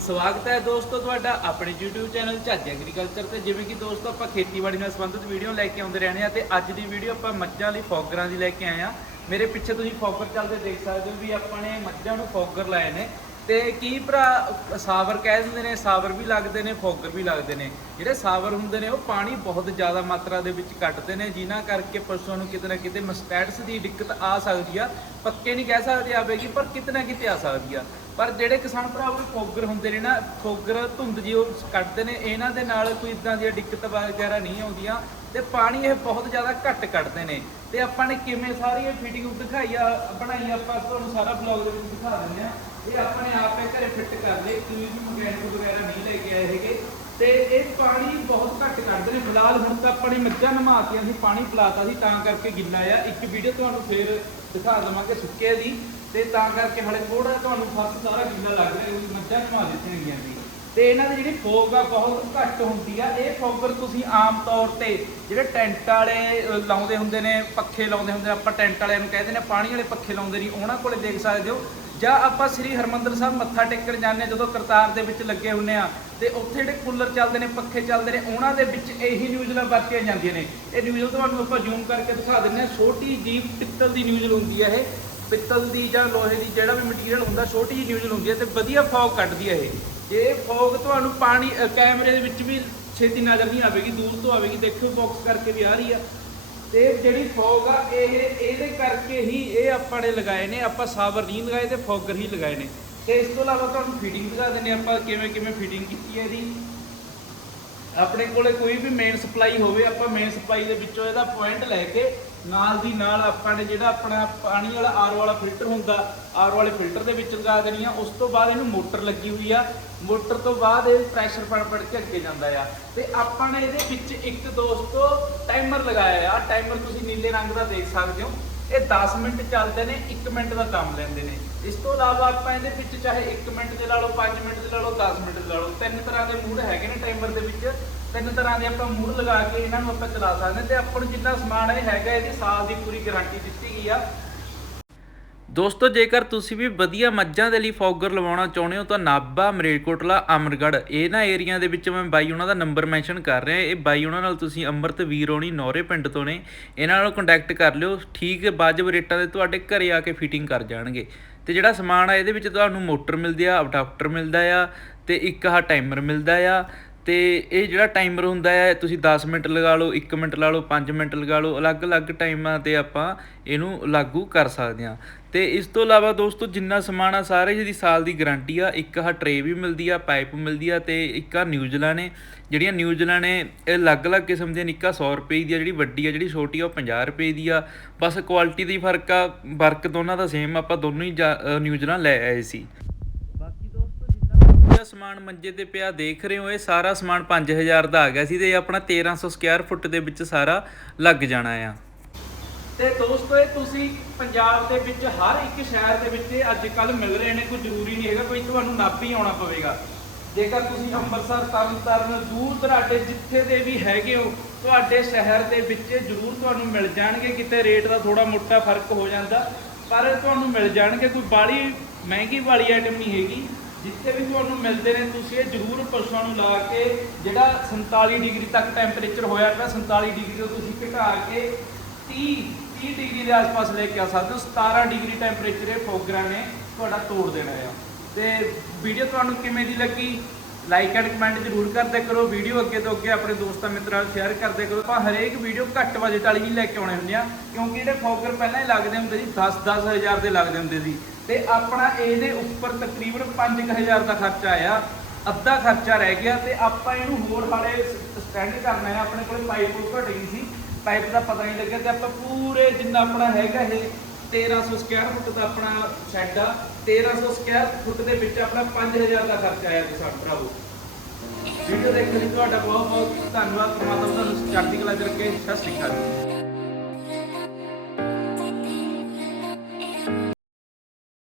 ਸਵਾਗਤ ਹੈ ਦੋਸਤੋ ਤੁਹਾਡਾ ਆਪਣੇ YouTube ਚੈਨਲ ਝੱਜ ਐਗਰੀਕਲਚਰ ਤੇ, ਜਿਵੇਂ ਕਿ ਦੋਸਤੋ ਆਪਾਂ ਖੇਤੀਬਾੜੀ ਨਾਲ ਸੰਬੰਧਿਤ ਵੀਡੀਓ ਲੈ ਕੇ ਆਉਂਦੇ ਰਹਿੰਦੇ ਆ ਤੇ ਅੱਜ ਦੀ ਵੀਡੀਓ ਆਪਾਂ ਮੱਝਾਂ ਲਈ ਫੋਗਰਾਂ ਦੀ ਲੈ ਕੇ ਆਏ ਆ ਮੇਰੇ ਪਿੱਛੇ ਤੁਸੀਂ ਫੋਗਰ ਚੱਲਦੇ ਦੇਖ ਸਕਦੇ ਹੋ ਵੀ ਆਪਾਂ ਨੇ ਮੱਝਾਂ ਨੂੰ ਫੋਗਰ ਲਾਏ ਨੇ। ਤੇ ਕੀ ਭਰਾ, ਸਾਵਰ ਕਹਿ ਦਿੰਦੇ ਨੇ, ਸਾਵਰ ਵੀ ਲੱਗਦੇ ਨੇ, ਫੋਗਰ ਵੀ ਲੱਗਦੇ ਨੇ। ਜਿਹੜੇ ਸਾਵਰ ਹੁੰਦੇ ਨੇ, ਉਹ ਪਾਣੀ ਬਹੁਤ ਜ਼ਿਆਦਾ ਮਾਤਰਾ ਦੇ ਵਿੱਚ ਕੱਢਦੇ ਨੇ, ਜਿਨ੍ਹਾਂ ਕਰਕੇ ਪਸ਼ੂਆਂ ਨੂੰ ਕਿਤੇ ਨਾ ਕਿਤੇ ਮਸਟੈਟਸ ਦੀ ਦਿੱਕਤ ਆ ਸਕਦੀ ਆ। ਪੱਕੇ ਨਹੀਂ ਕਹਿ ਸਕਦੇ ਆਵੇਗੀ ਪਰ ਕਿਤੇ ਨਾ ਕਿਤੇ ਆ ਸਕਦੀ ਆ। ਪਰ ਜਿਹੜੇ ਕਿਸਾਨ ਭਰਾ ਉਹ ਫੋਗਰ ਹੁੰਦੇ ਨੇ ਨਾ, ਫੋਗਰ ਧੁੰਦ ਜੀ ਉਹ ਕੱਢਦੇ ਨੇ, ਇਹਨਾਂ ਦੇ ਨਾਲ ਕੋਈ ਇਦਾਂ ਦੀਆਂ ਦਿੱਕਤ ਵਗੈਰਾ ਨਹੀਂ ਆਉਂਦੀਆਂ। ਤੇ ਪਾਣੀ ਇਹ ਬਹੁਤ ਜ਼ਿਆਦਾ ਘੱਟ ਕੱਢਦੇ ਨੇ। ਤੇ ਆਪਾਂ ਨੇ ਕਿਵੇਂ ਸਾਰੀ ਇਹ ਫਿਟਿੰਗ ਦਿਖਾਈ ਆ, ਬਣਾਈ ਆਪਾਂ ਤੁਹਾਨੂੰ ਸਾਰਾ ਬਲੌਗ ਦੇ ਵਿੱਚ ਦਿਖਾ ਦਿੰਦੇ ਆ। ਇਹ ਆਪਾਂ ਆਪੇ ਘਰੇ ਫਿੱਟ ਕਰ ਲਏ। ਕੋਈ ਮਕੈਨਿਕ ਵਗੈਰਾ ਨਹੀਂ ਲੈ ਕੇ ਆਏ ਹੈਗੇ। ਤੇ ਇਹ ਪਾਣੀ ਬਹੁਤ ਘੱਟ ਕੱਢਦੇ ਨੇ। ਫਿਲਹਾਲ ਹੁਣ ਤਾਂ ਆਪਾਂ ਮੱਝਾਂ ਨਮਾਤੀਆਂ ਸੀ ਪਾਣੀ ਪਿਲਾਤਾ ਸੀ, ਤਾਂ ਕਰਕੇ ਗਿੱਲਾ ਆ। ਇੱਕ ਵੀਡੀਓ ਤੁਹਾਨੂੰ ਫੇਰ ਦਿਖਾ ਦਵਾਂਗੇ ਸੁੱਕੇ ਦੀ। ਤੇ ਤਾਂ ਕਰਕੇ ਹਲੇ ਥੋੜਾ ਤੁਹਾਨੂੰ ਫ਼ਰਕ ਸਾਰਾ ਗਿੱਲਾ ਲੱਗ ਰਿਹਾ, ਕਿਉਂਕਿ ਮੱਝਾਂ ਨਮਾ ਦਿੱਤੀਆਂ ਗਈਆਂ ਸੀ। ਤੇ ਇਹਨਾਂ ਦੀ ਜਿਹੜੀ ਫੋਗ ਆ, ਬਹੁਤ ਘੱਟ ਹੁੰਦੀ ਆ। ਇਹ ਫੋਗਰ ਤੁਸੀਂ ਆਮ ਤੌਰ ਤੇ ਜਿਹੜੇ ਟੈਂਟ ਵਾਲੇ ਲਾਉਂਦੇ ਹੁੰਦੇ ਨੇ, ਪੱਖੇ ਲਾਉਂਦੇ ਹੁੰਦੇ ਆਪਾਂ ਟੈਂਟ ਵਾਲਿਆਂ ਨੂੰ ਕਹਿੰਦੇ ਨੇ ਪਾਣੀ ਵਾਲੇ ਪੱਖੇ ਲਾਉਂਦੇ ਨਹੀਂ। ਉਹਨਾਂ ਕੋਲੇ ਦੇਖ ਸਕਦੇ ਹੋ। ਜਾਂ ਆਪਾਂ ਸ੍ਰੀ ਹਰਮੰਦਰ ਸਾਹਿਬ ਮੱਥਾ ਟੇਕਣ ਜਾਂਦੇ ਹਾਂ, ਜਦੋਂ ਕਰਤਾਰ ਦੇ ਵਿੱਚ ਲੱਗੇ ਹੁੰਨੇ ਆ ਤੇ ਉੱਥੇ ਜਿਹੜੇ ਕੂਲਰ ਚੱਲਦੇ ਨੇ, ਪੱਖੇ ਚੱਲਦੇ ਨੇ, ਉਹਨਾਂ ਦੇ ਵਿੱਚ ਇਹੀ ਨਿਊਜ਼ਲਾਂ ਵਰਤੀਆਂ ਜਾਂਦੀਆਂ ਨੇ। ਇਹ ਨਿਊਜ਼ਲ ਤੁਹਾਨੂੰ ਆਪਾਂ ਜ਼ੂਮ ਕਰਕੇ ਦਿਖਾ ਦਿੰਦੇ ਆ ਛੋਟੀ ਜੀ ਪਿੱਤਲ ਦੀ ਨਿਊਜ਼ਲ ਹੁੰਦੀ ਹੈ ਇਹ। ਪਿੱਤਲ ਦੀ ਜਾਂ ਲੋਹੇ ਦੀ ਜਿਹੜਾ ਵੀ ਮਟੀਰੀਅਲ ਹੁੰਦਾ, ਛੋਟੀ ਜਿਹੀ ਨਿਊਜ਼ਲ ਹੁੰਦੀ ਹੈ ਤੇ ਵਧੀਆ ਫੌਗ ਕੱਢਦੀ ਹੈ ਇਹ। ਇਹ ਫੌਗ ਤੁਹਾਨੂੰ ਪਾਣੀ ਕੈਮਰੇ ਦੇ ਵਿੱਚ ਵੀ ਛੇਤੀ ਨਜ਼ਰ ਨਹੀਂ ਆਵੇਗੀ, ਦੂਰ ਤੋਂ ਆਵੇਗੀ, ਦੇਖਿਓ ਬਾਕਸ ਕਰਕੇ ਵੀ ਆ ਰਹੀ ਆ। ਤੇ ਜਿਹੜੀ ਫੌਗ ਆ, ਇਹ, ਇਹਦੇ ਕਰਕੇ ਹੀ ਇਹ ਆਪਾਂ ਨੇ ਲਗਾਏ ਨੇ, ਆਪਾਂ ਸਾਵਰ ਨਹੀਂ ਲਗਾਏ ਤੇ ਫੌਗਰ ਹੀ ਲਗਾਏ ਨੇ। ਤੇ ਇਸ ਤੋਂ ਇਲਾਵਾ ਤੁਹਾਨੂੰ ਫੀਡਿੰਗ ਦਿਖਾ ਦਿੰਦੇ ਹਾਂ ਆਪਾਂ ਕਿਵੇਂ ਕਿਵੇਂ ਫੀਡਿੰਗ ਕੀਤੀ ਹੈ ਇਹਦੀ। ਆਪਣੇ ਕੋਲੇ ਕੋਈ ਵੀ ਮੇਨ ਸਪਲਾਈ ਹੋਵੇ, ਆਪਾਂ ਮੇਨ ਸਪਲਾਈ ਦੇ ਵਿੱਚੋਂ ਇਹਦਾ ਪੁਆਇੰਟ ਲੈ ਕੇ ਨਾਲ ਦੀ ਨਾਲ ਆਪਾਂ ਨੇ ਜਿਹੜਾ ਆਪਣਾ ਪਾਣੀ ਵਾਲਾ ਆਰ ਵਾਲਾ ਫਿਲਟਰ ਹੁੰਦਾ, ਆਰ ਵਾਲੇ ਫਿਲਟਰ ਦੇ ਵਿੱਚ ਲਗਾ ਦੇਣੀ ਆ, ਉਸ ਤੋਂ ਬਾਅਦ ਇਹਨੂੰ ਮੋਟਰ ਲੱਗੀ ਹੋਈ ਆ। ਮੋਟਰ ਤੋਂ ਬਾਅਦ ਇਹ ਪ੍ਰੈਸ਼ਰ ਪੜ ਪੜ ਕੇ ਅੱਗੇ ਜਾਂਦਾ ਆ। ਤੇ ਆਪਾਂ ਨੇ ਇਹਦੇ ਵਿੱਚ ਇੱਕ ਦੋਸਤੋ ਟਾਈਮਰ ਲਗਾਇਆ ਆ। ਟਾਈਮਰ ਤੁਸੀਂ ਨੀਲੇ ਰੰਗ ਦਾ ਦੇਖ ਸਕਦੇ ਹੋ। ਇਹ 10 ਮਿੰਟ ਚੱਲਦੇ ਨੇ 1 ਮਿੰਟ ਦਾ ਕੰਮ ਲੈਂਦੇ ਨੇ। ਇਸ ਤੋਂ ਇਲਾਵਾ ਆਪਾਂ ਇਹਦੇ ਵਿੱਚ ਚਾਹੇ 1 ਮਿੰਟ ਦੇ ਲਾ ਲਓ 5 ਮਿੰਟ ਦੇ ਲਾ ਲਓ 10 ਮਿੰਟ ਦੇ ਲਾ ਲਓ, ਤਿੰਨ ਤਰ੍ਹਾਂ ਦੇ ਮੂਡ ਹੈਗੇ ਨੇ ਟਾਈਮਰ ਦੇ ਵਿੱਚ। ਤਿੰਨ ਤਰ੍ਹਾਂ ਦੇ ਆਪਾਂ ਮੂਡ ਲਗਾ ਕੇ ਇਹਨਾਂ ਨੂੰ ਆਪਾਂ ਚਲਾ ਸਕਦੇ ਤੇ ਆਪਾਂ ਨੂੰ ਜਿੰਨਾ ਸਮਾਨ ਇਹ ਹੈਗਾ ਇਹਦੀ ਸਾਲ ਦੀ ਪੂਰੀ ਗਾਰੰਟੀ ਦਿੱਤੀ ਗਈ ਆ। ਦੋਸਤੋ, ਜੇਕਰ ਤੁਸੀਂ ਵੀ ਵਧੀਆ ਮੱਝਾਂ ਦੇ ਲਈ ਫੌਗਰ ਲਵਾਉਣਾ ਚਾਹੁੰਦੇ ਹੋ ਤਾਂ ਨਾਭਾ ਮਰੇਟਕੋਟਲਾ ਅਮਰਗੜ੍ਹ ਇਹਨਾਂ ਏਰੀਆ ਦੇ ਵਿੱਚ ਮੈਂ ਬਾਈ ਉਹਨਾਂ ਦਾ ਨੰਬਰ ਮੈਂਸ਼ਨ ਕਰ ਰਿਹਾ। ਇਹ ਬਾਈ ਉਹਨਾਂ ਨਾਲ ਤੁਸੀਂ ਅੰਮ੍ਰਿਤ ਵੀਰੋਣੀ ਨੌਰੇ ਪਿੰਡ ਤੋਂ ਨੇ। ਇਹਨਾਂ ਨਾਲ ਕੰਟੈਕਟ ਕਰ ਲਿਓ। ਠੀਕ ਵਾਜਬ ਰੇਟਾਂ ਦੇ ਤੁਹਾਡੇ ਘਰੇ ਆ ਕੇ ਫਿਟਿੰਗ ਕਰ ਜਾਣਗੇ। ਤੇ ਜਿਹੜਾ ਸਮਾਨ ਆ, ਇਹਦੇ ਵਿੱਚ ਤੁਹਾਨੂੰ ਮੋਟਰ ਮਿਲਦੀ ਆ ਅਡਾਪਟਰ ਮਿਲਦਾ ਆ ਤੇ ਇੱਕ ਆਹ ਟਾਈਮਰ ਮਿਲਦਾ ਆ। ਅਤੇ ਇਹ ਜਿਹੜਾ ਟਾਈਮਰ ਹੁੰਦਾ ਹੈ, ਤੁਸੀਂ ਦਸ ਮਿੰਟ ਲਗਾ ਲਓ, ਇੱਕ ਮਿੰਟ ਲਾ ਲਓ, ਪੰਜ ਮਿੰਟ ਲਗਾ ਲਓ, ਅਲੱਗ-ਅਲੱਗ ਟਾਈਮਾਂ ਤੇ ਆਪਾਂ ਇਹਨੂੰ ਲਾਗੂ ਕਰ ਸਕਦੇ ਹਾਂ। ਅਤੇ ਇਸ ਤੋਂ ਇਲਾਵਾ ਦੋਸਤੋ, ਜਿੰਨਾ ਸਮਾਨ ਆ, ਸਾਰੇ ਜਿਹਦੀ ਸਾਲ ਦੀ ਗਰੰਟੀ ਆ, ਇੱਕ ਆਹ ਟਰੇ ਵੀ ਮਿਲਦੀ ਆ ਪਾਈਪ ਮਿਲਦੀ ਆ ਅਤੇ ਇੱਕ ਆ ਨਿਊਜ਼ਲਾਂ ਨੇ ਜਿਹੜੀਆਂ ਨਿਊਜ਼ਲਾਂ ਨੇ ਇਹ ਅਲੱਗ-ਅਲੱਗ ਕਿਸਮ ਦੀਆਂ ਨਿੱਕਾ 100 ਰੁਪਏ ਦੀ ਆ, ਜਿਹੜੀ ਵੱਡੀ ਆ, ਜਿਹੜੀ ਛੋਟੀ ਆ, ਉਹ 50 ਰੁਪਏ ਦੀ ਆ। ਬਸ ਕੁਆਲਿਟੀ ਦੀ ਫ਼ਰਕ ਆ ਵਰਕ ਦੋਨਾਂ ਦਾ ਸੇਮ ਆਪਾਂ ਦੋਨੋਂ ਹੀ ਜਾ- ਨਿਊਜ਼ਲਾਂ ਲੈ ਆਏ ਸੀ। ਜਿਹੜਾ ਸਮਾਨ ਮੰਜੇ ਤੇ ਪਿਆ ਦੇਖ ਰਹੇ ਹੋ, ਇਹ ਸਾਰਾ ਸਮਾਨ 5000 ਦਾ ਆ ਗਿਆ ਸੀ ਤੇ ਇਹ ਆਪਣਾ 1300 ਸਕੁਅਰ ਫੁੱਟ ਦੇ ਵਿੱਚ ਸਾਰਾ ਲੱਗ ਜਾਣਾ ਆ। ਤੇ ਦੋਸਤੋ, ਇਹ ਤੁਸੀਂ ਪੰਜਾਬ ਦੇ ਵਿੱਚ ਹਰ ਇੱਕ ਸ਼ਹਿਰ ਦੇ ਵਿੱਚ ਇਹ ਅੱਜ ਕੱਲ ਮਿਲ ਰਹੇ ਨੇ, ਕੋਈ ਜ਼ਰੂਰੀ ਨਹੀਂ ਹੈਗਾ, ਕੋਈ ਤੁਹਾਨੂੰ ਨਾਭੀ ਆਉਣਾ ਪਵੇਗਾ। ਜੇਕਰ ਤੁਸੀਂ ਅੰਮ੍ਰਿਤਸਰ, ਤਰਨਤਾਰਨ, ਦੂਰ ਦਰਾਡੇ ਜਿੱਥੇ ਦੇ ਵੀ ਹੈਗੇ ਹੋ, ਤੁਹਾਡੇ ਸ਼ਹਿਰ ਦੇ ਵਿੱਚ ਜ਼ਰੂਰ ਤੁਹਾਨੂੰ ਮਿਲ ਜਾਣਗੇ, ਕਿਤੇ ਰੇਟ ਦਾ ਥੋੜਾ ਮੋਟਾ ਫ਼ਰਕ ਹੋ ਜਾਂਦਾ, ਪਰ ਤੁਹਾਨੂੰ ਮਿਲ ਜਾਣਗੇ, ਕੋਈ ਬਾਲੀ ਮਹਿੰਗੀ ਵਾਲੀ ਆਈਟਮ ਨਹੀਂ ਹੈਗੀ। ਜਿੱਥੇ ਵੀ ਤੁਹਾਨੂੰ ਮਿਲਦੇ ਨੇ, ਤੁਸੀਂ ਇਹ ਜ਼ਰੂਰ ਪਸ਼ੂਆਂ ਨੂੰ ਲਾ ਕੇ ਜਿਹੜਾ 47 ਡਿਗਰੀ ਤੱਕ ਟੈਂਪਰੇਚਰ ਹੋਇਆ ਪਿਆ 47 ਡਿਗਰੀ ਤੋਂ ਤੁਸੀਂ ਘਟਾ ਕੇ 30 30 ਡਿਗਰੀ ਦੇ ਆਸ-ਪਾਸ ਲੈ ਕੇ ਆ ਸਕਦੇ ਹੋ। 17 ਡਿਗਰੀ ਟੈਂਪਰੇਚਰ ਇਹ ਫੋਗਰਾਂ ਨੇ ਤੁਹਾਡਾ ਤੋੜ ਦੇਣਾ ਆ। ਤੇ ਵੀਡੀਓ ਤੁਹਾਨੂੰ ਕਿਵੇਂ ਦੀ ਲੱਗੀ? ਲਾਈਕ ਐਂਡ ਕਮੈਂਟ ਜ਼ਰੂਰ ਕਰਦੇ ਕਰੋ। ਵੀਡੀਓ ਅੱਗੇ ਤੋਂ ਅੱਗੇ ਆਪਣੇ ਦੋਸਤਾਂ ਮਿੱਤਰਾਂ ਨੂੰ ਸ਼ੇਅਰ ਕਰਦੇ ਕਰੋ। ਆਪਾਂ ਹਰੇਕ ਵੀਡੀਓ ਘੱਟ ਬਜਟ ਵਾਲੀ ਹੀ ਲੈ ਕੇ ਆਉਣੇ ਹੁੰਦੇ ਆ, ਕਿਉਂਕਿ ਜਿਹੜੇ ਫੋਗਰ ਪਹਿਲਾਂ ਹੀ ਲੱਗਦੇ ਹੁੰਦੇ ਸੀ 10 10000 ਦੇ ਲੱਗਦੇ ਹੁੰਦੇ ਸੀ। ਤੇ ਆਪਣਾ ਇਹਦੇ ਉੱਪਰ ਤਕਰੀਬਨ 5000 ਦਾ ਖਰਚਾ ਆਇਆ, ਅੱਧਾ ਖਰਚਾ ਰਹਿ ਗਿਆ ਤੇ ਆਪਾਂ ਇਹਨੂੰ ਹੋਰ ਹਾਲੇ ਸਟੈਂਡ ਕਰਨਾ ਹੈ। ਆਪਣੇ ਕੋਲੇ ਪਾਈਪ ਘਟ ਗਈ ਸੀ ਪਾਈਪ ਦਾ ਪਤਾ ਨਹੀਂ ਲੱਗਿਆ ਤੇ ਆਪਾਂ ਪੂਰੇ ਜਿੰਨਾ ਆਪਣਾ ਹੈਗਾ ਇਹ 1300 ਸਕੁਅਰ ਫੁੱਟ ਦਾ ਆਪਣਾ ਸ਼ੈੱਡ ਆ। 1300 ਸਕੁਅਰ ਫੁੱਟ ਦੇ ਵਿੱਚ ਆਪਣਾ 5000 ਦਾ ਖਰਚਾ ਆਇਆ ਕਿਸਾਨ ਭਰਾਵੋ। ਵੀਡੀਓ ਦੇਖਣ ਲਈ ਤੁਹਾਡਾ ਬਹੁਤ ਬਹੁਤ ਧੰਨਵਾਦ। ਪਰਮਾਤਮਾ ਤੁਹਾਨੂੰ ਚੜ੍ਹਦੀ ਕਲਾ ਕਰਕੇ ਸਤਿ ਸ਼੍ਰੀ ਅਕਾਲ।